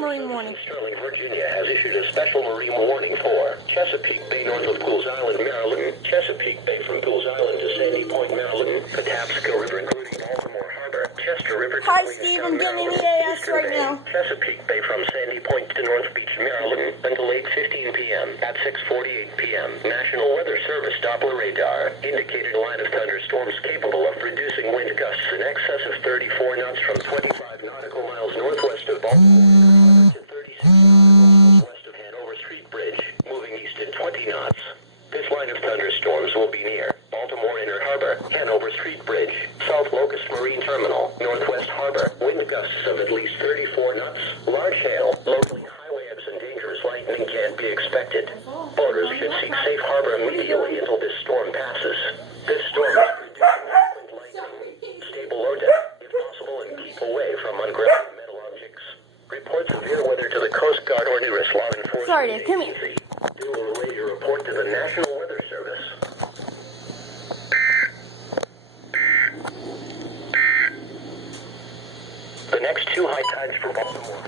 marine warning. Sterling, Virginia has issued a special marine warning for Chesapeake Bay north of Pools Island, Maryland, Chesapeake Bay from Pools Island to Sandy Point, Maryland, Patapsco River including Baltimore Harbor, Chester River to Hi, Queenstown, Steve. I'm getting an Maryland, EAS Eastern right Bay, now. Chesapeake Bay from Sandy Point to North Beach, Maryland, until 8:15 p.m. At 6:48 p.m., National Weather Service Doppler radar indicated a line of thunderstorms capable of producing wind gusts in excess of 34 knots from 25 nautical miles northwest of Baltimore to 36 nautical miles west of Hanover Street Bridge, moving east at 20 knots. This line of thunderstorms will be near Baltimore Inner Harbor, Hanover Street Bridge, South Locust Marine Terminal, Northwest Harbor. Wind gusts of at least 34 knots. Large hail, locally high waves, and dangerous lightning can't be expected. Boaters should seek safe harbor immediately until this storm passes. This storm is producing frequent lightning. Stay below deck, if possible, and keep away from ungrounded metal objects. Report severe weather to the Coast Guard or nearest law enforcement Sorry, Dave, come here. agency. You will relay your report to the National Weather Service. The next two high tides for Baltimore.